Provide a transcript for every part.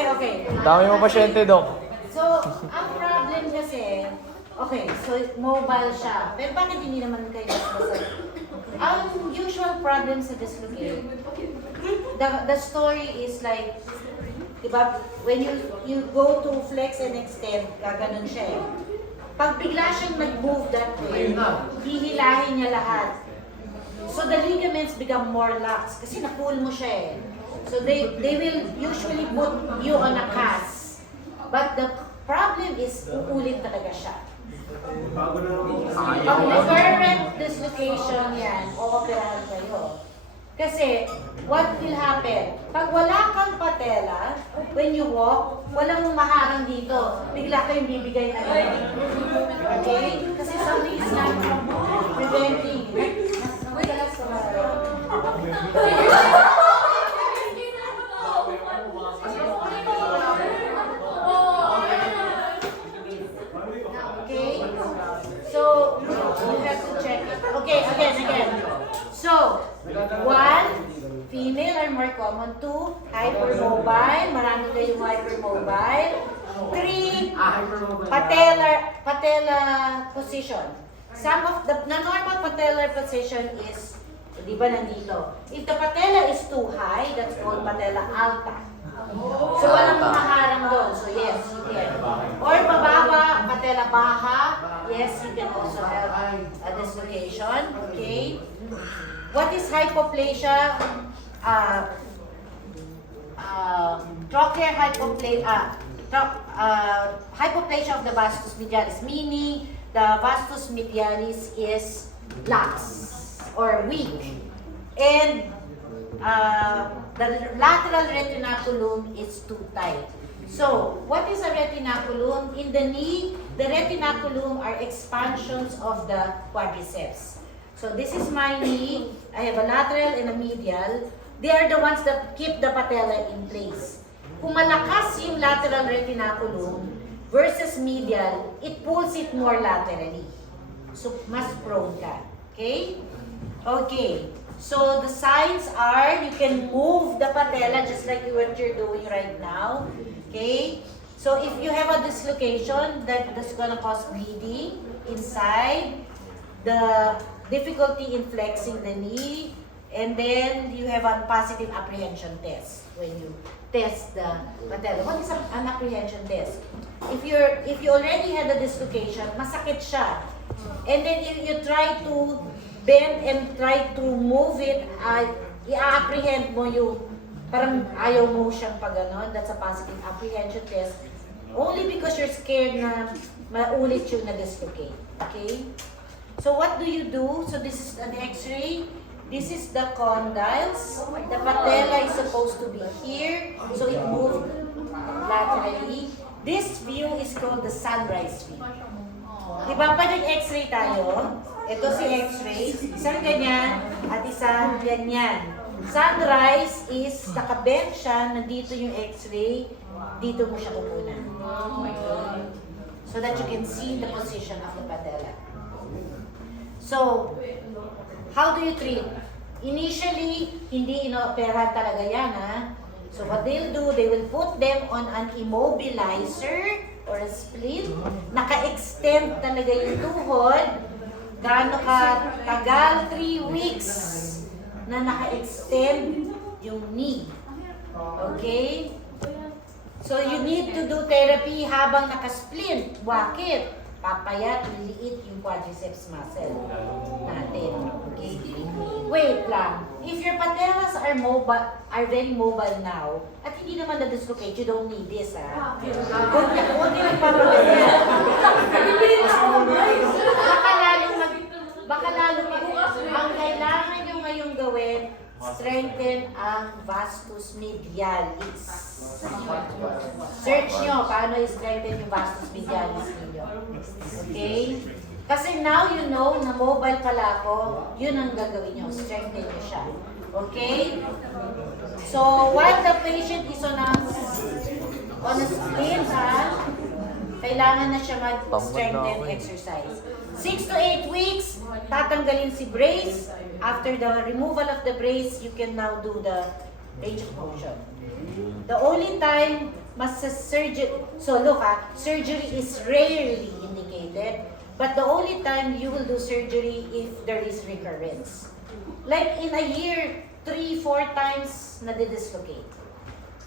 Okay. Dami mo pasyente, Dok. So, ang problem kasi, okay, so mobile siya. Pero bakit hindi naman kayo basta? Ang usual problem sa dislocate, the story is like, diba, when you go to flex and extend, gaganon siya eh. Pag bigla siyang nag-move that way, hihilahin niya lahat. So the ligaments become more lax kasi na-pull mo siya eh. So they will usually put you on a cast. But the problem is, uulit talaga siya. Pag recurrent dislocation yan, o-operahan kayo. Kasi, what will happen? Pag wala kang patella, when you walk, walang maharang dito. Bigla kayong bibigay na gano'n. Okay? Kasi something is not preventing. Madalas ka okay? So, you have to check it. Okay, again. So, 1, female are more common. 2, hypermobile. Marami kayong hypermobile. 3, patella position. Some of the normal patellar position is, di ba nandito? If the patella is too high, that's called patella alta. So, walang maharang doon. So, yes, you can. Or mababa, patella baha. Yes, you can also have a dislocation. Okay? What is hypoplasia? Trochlear hypoplasia of the vastus medialis, meaning the vastus medialis is lax or weak. And the lateral retinaculum is too tight. So, what is a retinaculum? In the knee, the retinaculum are expansions of the quadriceps. So, this is my knee. I have a lateral and a medial. They are the ones that keep the patella in place. Kung malakas yung lateral retinaculum versus medial, it pulls it more laterally. So, mas prone ka. Okay? Okay. So, the signs are, you can move the patella just like what you're doing right now. Okay? So, if you have a dislocation, that's gonna cause bleeding inside, the difficulty in flexing the knee, and then you have a positive apprehension test when you test the patella. What is an apprehension test? If you already had a dislocation, masakit siya. And then if you try to bend and try to move it, i-apprehend mo yung parang ayaw mo siyang pag ganon. That's a positive apprehension test. Only because you're scared na maulit yung na-dislocate. Okay? So what do you do? So this is an x-ray. This is the condyles. The patella is supposed to be here. So it moved laterally. This view is called the sunrise view. Diba pag nag-x-ray tayo, ito si x-ray, isang ganyan at isang ganyan. Sunrise is nakabend siya, nandito yung x-ray, dito mo siya kukunan. Okay. So that you can see the position of the patella. So, how do you treat? Initially, hindi inooperahan talaga yan, ha? So, what they'll do, they will put them on an immobilizer or a splint. Naka-extend talaga yung tuhod. Gaano ka tagal? 3 weeks na naka-extend yung knee. Okay? So, you need to do therapy habang naka-splint. Bakit? Papayat, liliit yung quadriceps muscle natin. Okay? Wait lang. If your patellas are very mobile now, at hindi naman na-dislocate, you don't need this, ha? Huwag niyo nagpapaganyan. Baka lalong ang kailangan nyo ngayong gawin, strengthen ang vastus medialis. Search nyo paano i-strengthen yung vastus medialis ninyo. Okay? Kasi now you know na mobile pala ako, yun ang gagawin nyo. Strengthen nyo siya. Okay? So, while the patient is on a splint, kailangan na siya mag-strengthen exercise. 6 to 8 weeks, tatanggalin si brace. After the removal of the brace, you can now do the range of motion. The only time mas sa surgery. So look surgery is rarely indicated, but the only time you will do surgery if there is recurrence. Like in a year, 3-4 times nadidislocate.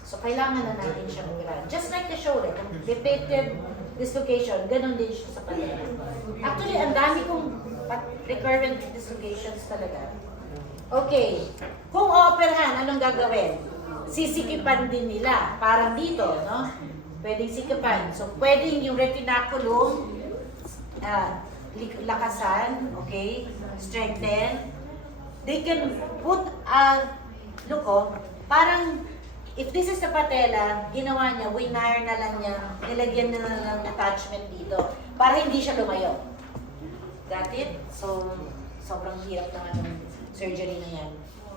So kailangan na natin siyang operahan. Just like the shoulder, kung repeated dislocation, ganun din siya sa patella. Actually, ang dami kong recurrent dislocations talaga. Okay, kung operahan, anong gagawin? Sisikipan din nila, parang dito, no? Pwedeng sikipan. So, pwedeng yung retinaculum, lakasan, okay? Strengthen. They can put look, parang, if this is the patella, ginawa niya, winire na lang niya, nilagyan na lang ng attachment dito, para hindi siya lumayo. Got it? So, sobrang hirap naman ng surgery na yan.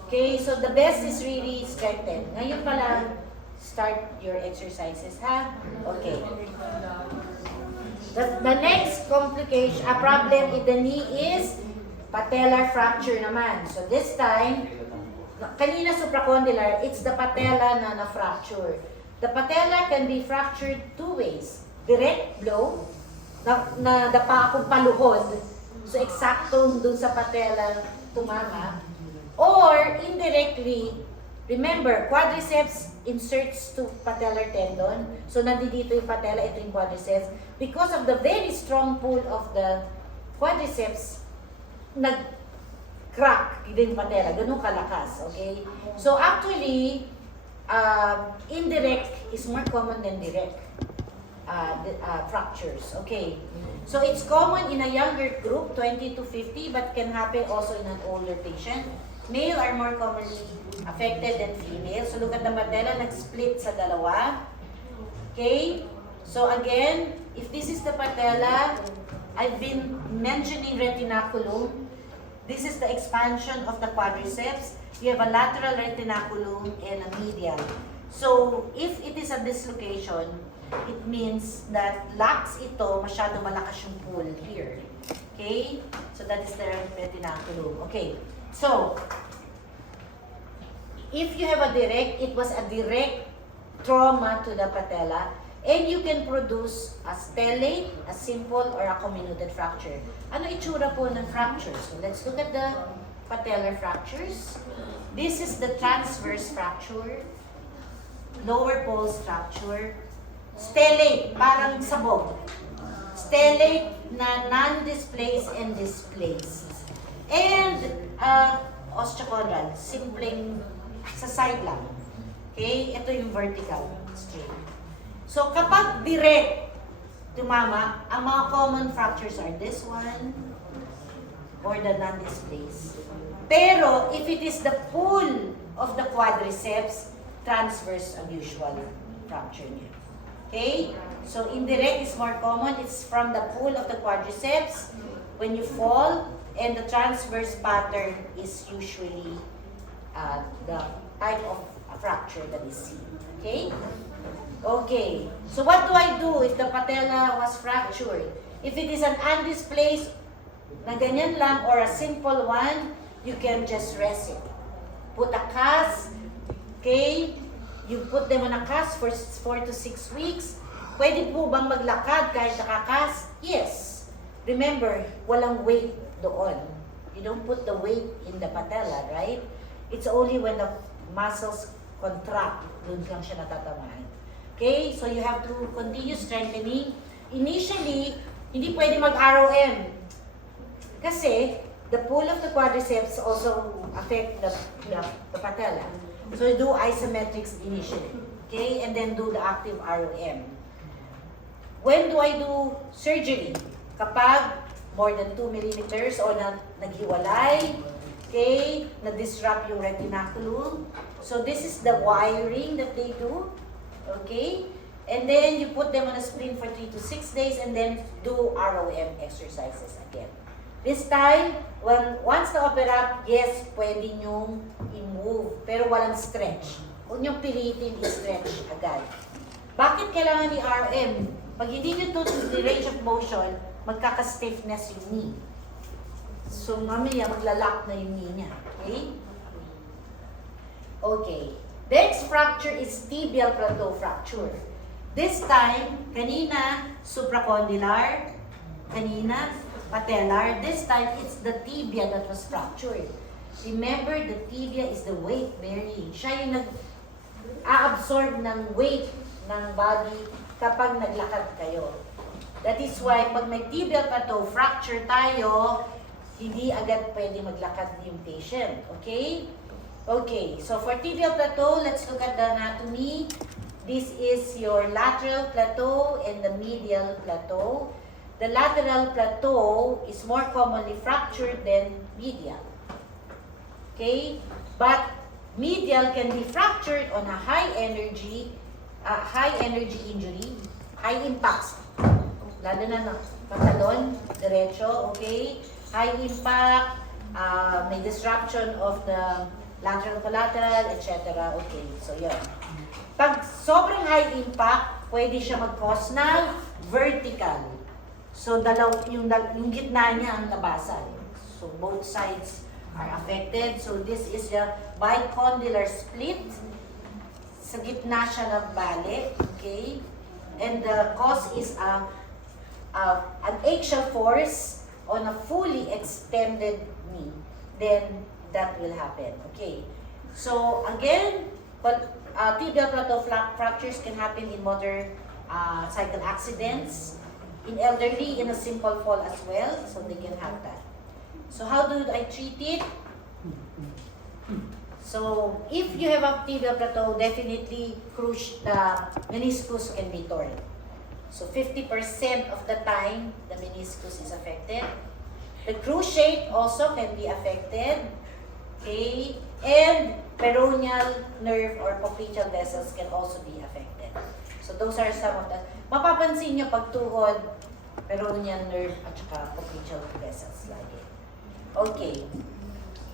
Okay, so the best is really strengthen. Ngayon pala, start your exercises, ha? Okay. The next complication, problem in the knee is patellar fracture naman. So this time, kanina supracondylar, it's the patella na na-fracture. The patella can be fractured two ways. Direct blow, na dapa akong paluhod. So eksakto dun sa patella tumama. Or indirectly, remember, quadriceps inserts to patellar tendon. So nandito yung patella, ito yung quadriceps. Because of the very strong pull of the quadriceps, nag-crack yung patella. Ganun kalakas, okay? So actually, indirect is more common than direct fractures, okay? So it's common in a younger group, 20 to 50, but can happen also in an older patient. Male are more commonly affected than female. So look at the patella, nag-split sa dalawa. Okay? So again, if this is the patella, I've been mentioning retinaculum. This is the expansion of the quadriceps. You have a lateral retinaculum and a medial. So if it is a dislocation, it means that lax ito, masyado malakas yung pull here. Okay? So that is the retinaculum. Okay. So, if you have a direct, it was a direct trauma to the patella, and you can produce a stellate, a simple, or a comminuted fracture. Ano itsura po ng fracture? So, let's look at the patellar fractures. This is the transverse fracture, lower pulse fracture, stellate, parang sabog. Stellate na non-displaced and displaced. And osteochondral, simpleng sa side lang. Okay? Ito yung vertical straight. So kapag direct tumama, ang mga common fractures are this one or the non-displaced. Pero if it is the pull of the quadriceps, transverse ang usual fracture niya. Okay? So indirect is more common. It's from the pull of the quadriceps when you fall. And the transverse pattern is usually the type of fracture that is seen. Okay? Okay. So what do I do if the patella was fractured? If it is an undisplaced na ganyan lang or a simple one, you can just rest it. Put a cast. Okay? You put them on a cast for 4 to 6 weeks. Pwede po bang maglakad kahit nakakas? Yes. Remember, walang weight doon. You don't put the weight in the patella, right? It's only when the muscles contract, doon lang siya natatamaan. Okay? So you have to continue strengthening. Initially, hindi pwede mag-ROM. Kasi, the pull of the quadriceps also affect the patella. So you do isometrics initially. Okay? And then do the active ROM. When do I do surgery? Kapag more than 2 millimeters o naghiwalay, okay, na-disrupt yung retinaculum. So this is the wiring that they do, okay? And then you put them on a splint for 3 to 6 days and then do ROM exercises again. This time, once na-open up, yes, pwede nyong i-move, pero walang stretch. Huwag nyong pilitin i-stretch agad. Bakit kailangan ni RM? Pag hindi nyo to the range of motion, magkaka-stiffness yung knee. So, mamaya maglalak na yung knee niya. Okay? Okay. Next fracture is tibial plateau fracture. This time, kanina, supracondylar, kanina, patellar. This time, it's the tibia that was fractured. Remember, the tibia is the weight bearing. Siya yung nag-a-absorb ng weight ng body kapag naglakad kayo. That is why, pag may tibial plateau fracture tayo, hindi agad pwede maglakad yung patient. Okay? Okay, so for tibial plateau, let's look at the anatomy. This is your lateral plateau and the medial plateau. The lateral plateau is more commonly fractured than medial. Okay? But medial can be fractured on a high energy injury, high impacts. Lalo na ng pantalon, diretso, okay? High impact, may disruption of the lateral collateral, etc. Okay, so yun. Pag sobrang high impact, pwede siya mag-cause ng vertical. So, yung gitna niya ang labasan. So, both sides are affected. So, this is the bicondylar split. Sa gitna siya nagbali, okay? And the cause is an axial force on a fully extended knee. Then, that will happen, okay? So, again, tibial plateau fractures can happen in motor cycle accidents, in elderly, in a simple fall as well, so they can have that. So how do I treat it? So if you have a tibial plateau, definitely the meniscus can be torn. So 50% of the time, the meniscus is affected. The cruciate also can be affected. Okay, and peroneal nerve or popliteal vessels can also be affected. So those are some of the, mapapansin nyo pag tuhod, peroneal nerve at saka popliteal vessels lagi. Okay,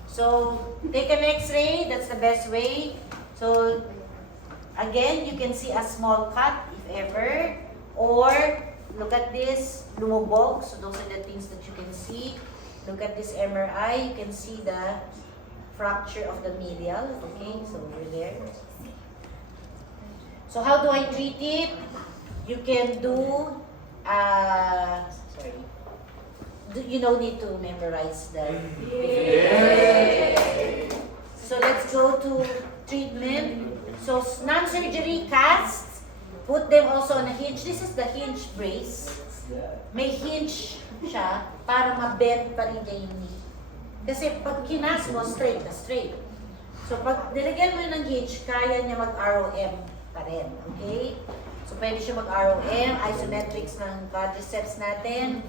so take an x-ray, that's the best way. So again, you can see a small cut if ever, or look at this, lumubog. So those are the things that you can see. Look at this MRI, you can see the fracture of the medial, okay, so over there. So how do I treat it? You can do, you don't need to memorize the, so let's go to treatment. So non-surgery casts, put them also on a hinge. This is the hinge brace. May hinge siya para ma-bend pa rin niya yung knee. Kasi pag kinas mo, straight na straight. So pag nilagyan mo ng hinge, kaya niya mag-ROM pa rin. Okay? So pwede siya mag-ROM, isometrics ng quadriceps natin.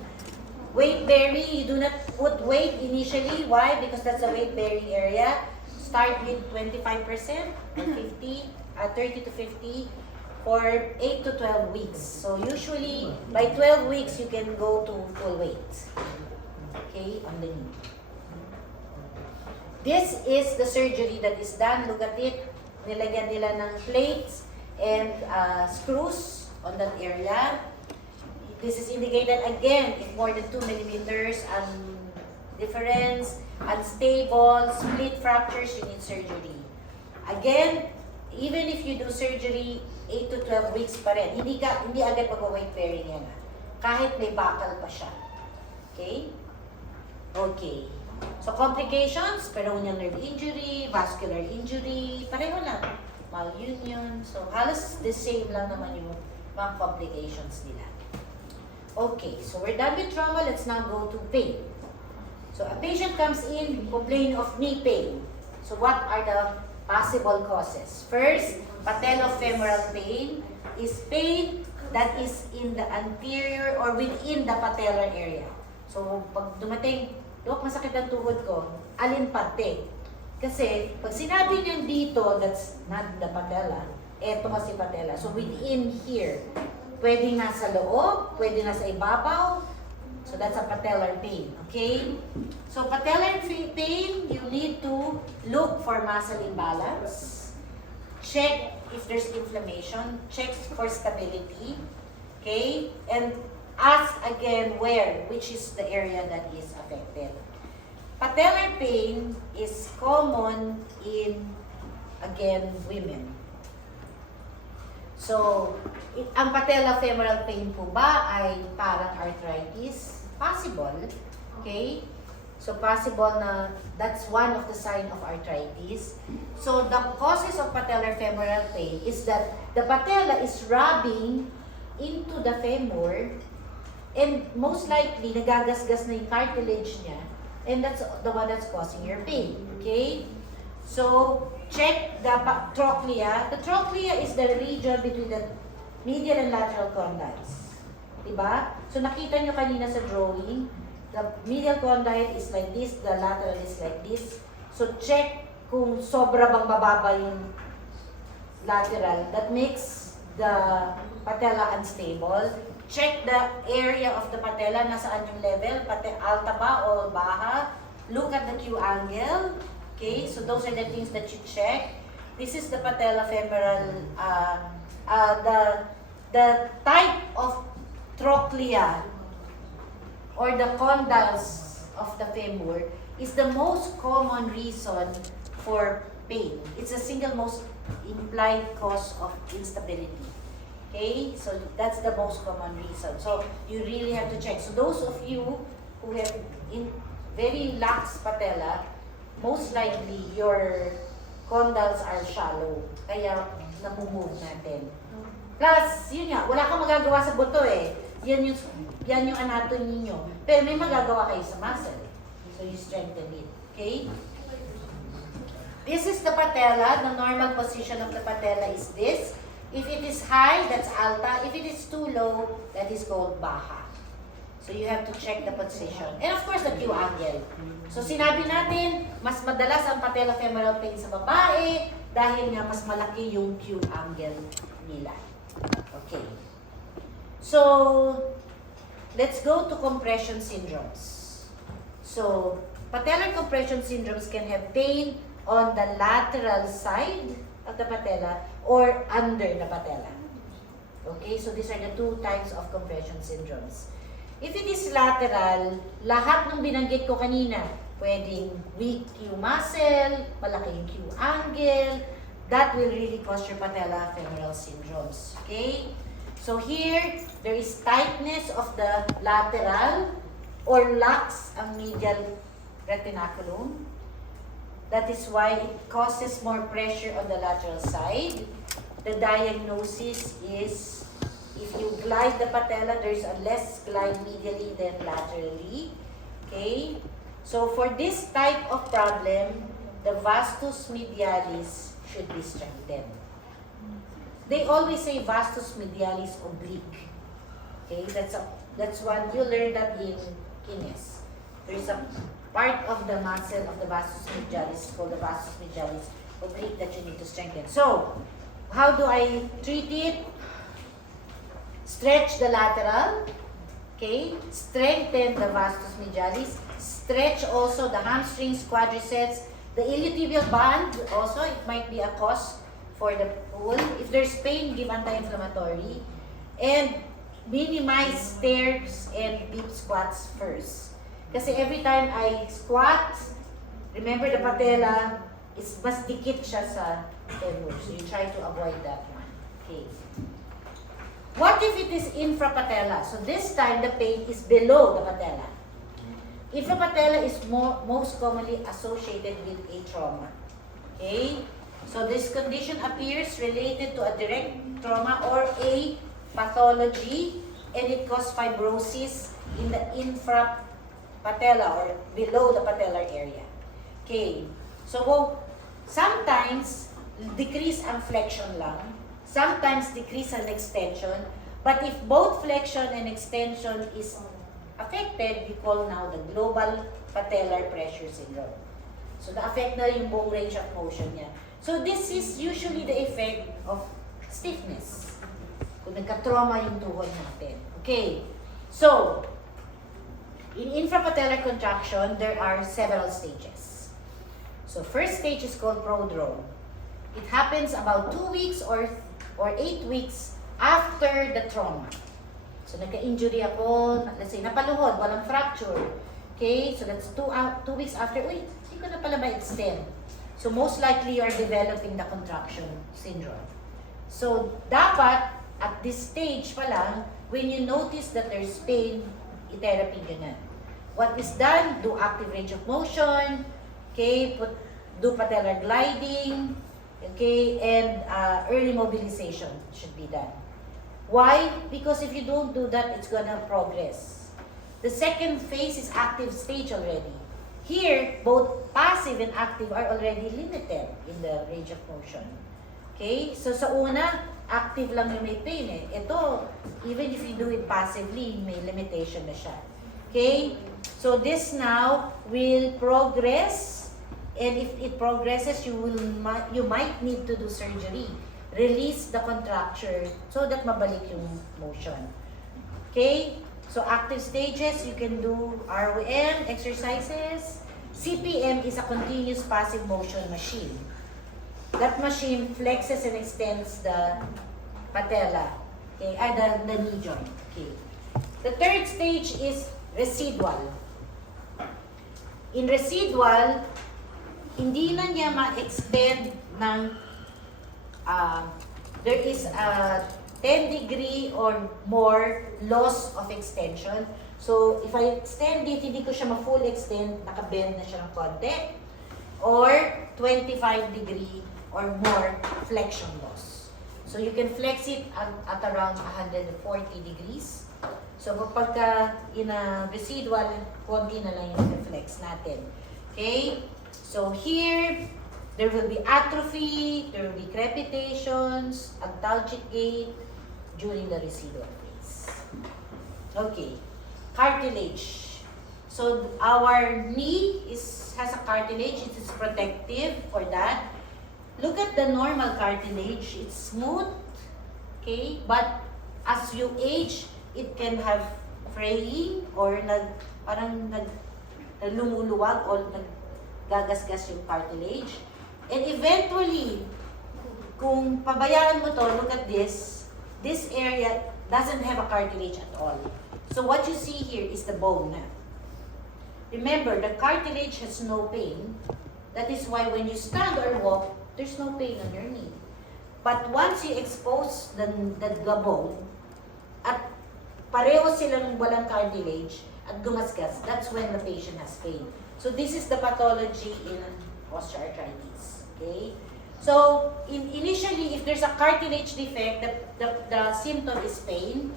Weight bearing, you do not put weight initially. Why? Because that's a weight bearing area. Start with 25% or 30 to 50 for 8 to 12 weeks. So usually, by 12 weeks, you can go to full weight. Okay? On the knee. This is the surgery that is done. Look at it. Nilagyan nila ng plates and screws on that area. This is indicated again if more than 2 millimeters difference, unstable, split fractures, you need surgery. Again, even if you do surgery 8 to 12 weeks pa rin, hindi agad mag-weight bearing yan. Kahit may bakal pa siya. Okay? Okay. So complications, peroneal nerve injury, vascular injury, pareho lang. Malunion. So halos the same lang naman yung mga complications nila. Okay, so we're done with trauma. Let's now go to pain. So a patient comes in, complain of knee pain. So what are the possible causes? First, patellofemoral pain is pain that is in the anterior or within the patellar area. So pag dumating, Dok, masakit ang tuhod ko, alin parte? Kasi pag sinabi niyo dito, that's not the patella, eto kasi patella. So within here, pwede nga sa loob, pwede nga sa ibabaw. So that's a patellar pain, okay? So patellar pain, you need to look for muscle imbalance. Check if there's inflammation. Check for stability, okay? And ask again which is the area that is affected. Patellar pain is common in, again, women. So, ang patellofemoral pain po ba ay parang arthritis? Possible. Okay? So, possible na that's one of the sign of arthritis. So, the causes of patellar femoral pain is that the patella is rubbing into the femur and most likely nagagasgas na yung cartilage niya and that's the one that's causing your pain. Okay? So, check the trochlea. The trochlea is the region between the medial and lateral condyles. Diba? So, nakita nyo kanina sa drawing, the medial condyle is like this, the lateral is like this. So, check kung sobra bang bababa yung lateral. That makes the patella unstable. Check the area of the patella, nasaan yung level, alta ba o baha. Look at the Q angle. Okay, so those are the things that you check. This is the patellofemoral, the type of trochlea or the condyles of the femur is the most common reason for pain. It's the single most implied cause of instability. Okay, so that's the most common reason. So you really have to check. So those of you who have very lax patella, most likely your condyles are shallow. Kaya namumove natin. Plus, yun nga, wala kang magagawa sa buto eh. Yan yung anatomy nyo. Pero may magagawa kayo sa muscle. So you strengthen it. Okay? This is the patella. The normal position of the patella is this. If it is high, that's alta. If it is too low, that is called baha. So you have to check the position. And of course, the Q angle. So sinabi natin, mas madalas ang patellofemoral pain sa babae dahil nga mas malaki yung Q angle nila. Okay. So, let's go to compression syndromes. So, patellar compression syndromes can have pain on the lateral side of the patella or under the patella. Okay, so these are the two types of compression syndromes. If it is lateral, lahat ng binanggit ko kanina, pwedeng weak Q muscle, malaki yung Q angle, that will really cause your patellofemoral syndromes. Okay? So here, there is tightness of the lateral or lax ang medial retinaculum. That is why it causes more pressure on the lateral side. The diagnosis is if you glide the patella, there's a less glide medially than laterally. Okay? So for this type of problem, the vastus medialis should be strengthened. They always say vastus medialis oblique. Okay? That's one you learn that in kines. There's a part of the muscle of the vastus medialis called the vastus medialis oblique that you need to strengthen. So, how do I treat it? Stretch the lateral, okay? Strengthen the vastus medialis. Stretch also the hamstrings, quadriceps, the iliotibial band. Also, it might be a cause for the pull. If there's pain, give anti-inflammatory. And minimize stairs and deep squats first. Kasi every time I squat, remember the patella, is mas dikit siya sa femur. So you try to avoid that one. Okay. What if it is infrapatella? So this time the pain is below the patella. Infrapatella is most commonly associated with a trauma. Okay? So this condition appears related to a direct trauma or a pathology, and it causes fibrosis in the infrapatella or below the patellar area. Okay? So sometimes decrease ang flexion lang. Sometimes decrease an extension, but if both flexion and extension is affected, we call now the global patellar pressure syndrome. So na-affect na yung buong range of motion niya. So this is usually the effect of stiffness. Kung nagka-trauma yung tuhod natin. Okay, so in infrapatellar contraction, there are several stages. So first stage is called prodrome. It happens about 2 weeks or 8 weeks after the trauma. So, nagka-injury ako, let's say, napaluhod, walang fracture. Okay, so that's 2 weeks after, uy, hindi ko na pala ma-extend. So, most likely, you are developing the contraction syndrome. So, dapat, at this stage pa lang, when you notice that there's pain, i-therapy nyo na. What is done? Do active range of motion, okay, do patellar gliding, okay, and early mobilization should be done. Why? Because if you don't do that, it's gonna progress. The second phase is active stage already. Here, both passive and active are already limited in the range of motion. Okay? So sa una, active lang yung may pain eh. Ito, even if you do it passively, may limitation na siya. Okay? So this now will progress, and if it progresses, you might need to do surgery. Release the contracture so that mabalik yung motion. Okay? So active stages, you can do ROM exercises. CPM is a continuous passive motion machine. That machine flexes and extends the patella, okay, the knee joint. Okay. The third stage is residual. In residual, hindi na niya ma-extend ng there is a 10 degree or more loss of extension. So, if I extend it, hindi ko siya ma-full extend, naka-bend na siya ng konti. Or 25 degree or more flexion loss. So, you can flex it at around 140 degrees. So, kapag in a residual, konti na lang yung flex natin. Okay? So, here, there will be atrophy, there will be crepitations, antalgic gait during the residual phase. Okay, cartilage. So our knee has a cartilage, it is protective for that. Look at the normal cartilage, it's smooth, okay? But as you age, it can have fraying or lumuluwag or naggagasgas yung cartilage. And eventually, kung pabayaan mo to, look at this area doesn't have a cartilage at all. So what you see here is the bone. Remember, the cartilage has no pain. That is why when you stand or walk, there's no pain on your knee. But once you expose the bone, at pareho silang walang cartilage at gumasgas, that's when the patient has pain. So this is the pathology in osteoarthritis. Okay? So, initially, if there's a cartilage defect, the symptom is pain.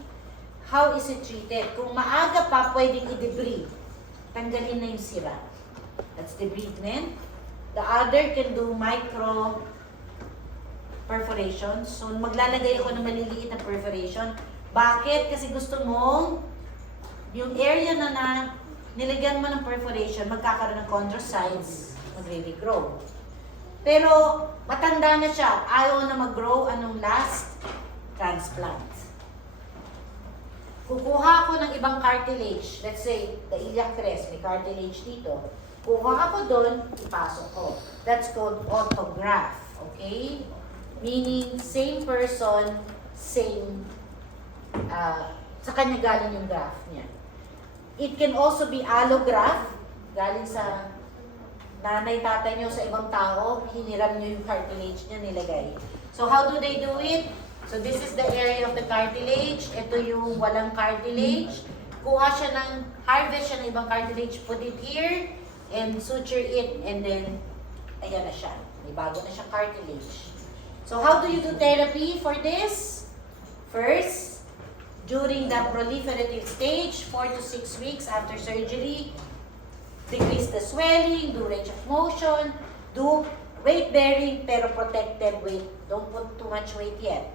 How is it treated? Kung maaga pa, pwedeng i-debride. Tanggalin na yung sira. That's debridement. The other can do micro perforations. So, maglalagay ako ng maliliit na perforation. Bakit? Kasi gusto mong yung area na nilagyan mo ng perforation, magkakaroon ng chondrocytes, magre-regrow. Pero, matanda na siya. Ayaw na mag-grow. Anong last? Transplant. Kukuha ako ng ibang cartilage. Let's say, the iliac crest, may cartilage dito. Kuha ako doon, ipasok ko. That's called autograft. Okay? Meaning, same person, same, sa kanya galing yung graft niya. It can also be allograft, galing sa nanay, tatay nyo sa ibang tao, hiniram nyo yung cartilage nyo, nilagay. So how do they do it? So this is the area of the cartilage. Ito yung walang cartilage. Kuha siya ng, harvest siya ng ibang cartilage, put it here, and suture it, and then, ayan na siya. May bago na siyang cartilage. So how do you do therapy for this? First, during the proliferative stage, 4 to 6 weeks after surgery, decrease the swelling, do range of motion, do weight bearing pero protected weight. Don't put too much weight yet.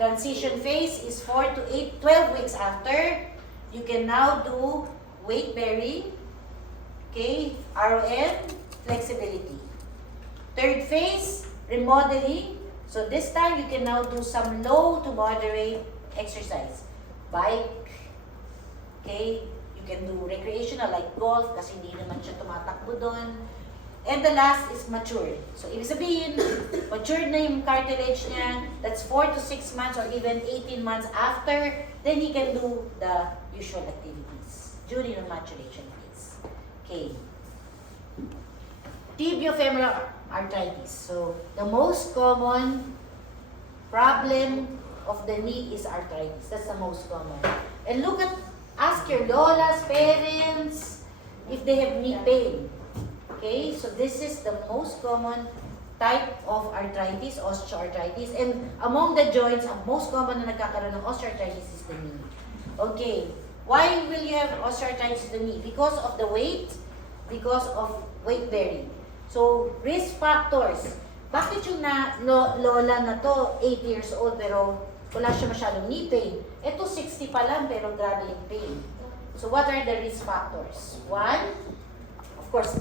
Transition phase is 4 to 12 weeks after. You can now do weight bearing, okay, ROM, flexibility. Third phase, remodeling. So this time you can now do some low to moderate exercise. Bike, okay, you can do recreational like golf kasi hindi naman siya tumatakbo doon. And the last is matured. So, ibig sabihin, matured na yung cartilage niya. That's 4 to 6 months or even 18 months after. Then he can do the usual activities during the maturation phase. Okay. Tibiofemoral arthritis. So, the most common problem of the knee is arthritis. That's the most common. And ask your lolas, parents, if they have knee pain. Okay, so this is the most common type of arthritis, osteoarthritis. And among the joints, ang most common na nagkakaroon ng osteoarthritis is the knee. Okay, why will you have osteoarthritis in the knee? Because of the weight, because of weight bearing. So, risk factors. Bakit yung lola na to, 80 years old, pero wala siya masyadong knee pain? Ito, 60 pa lang, pero grabe yung pain. So, what are the risk factors? One, of course,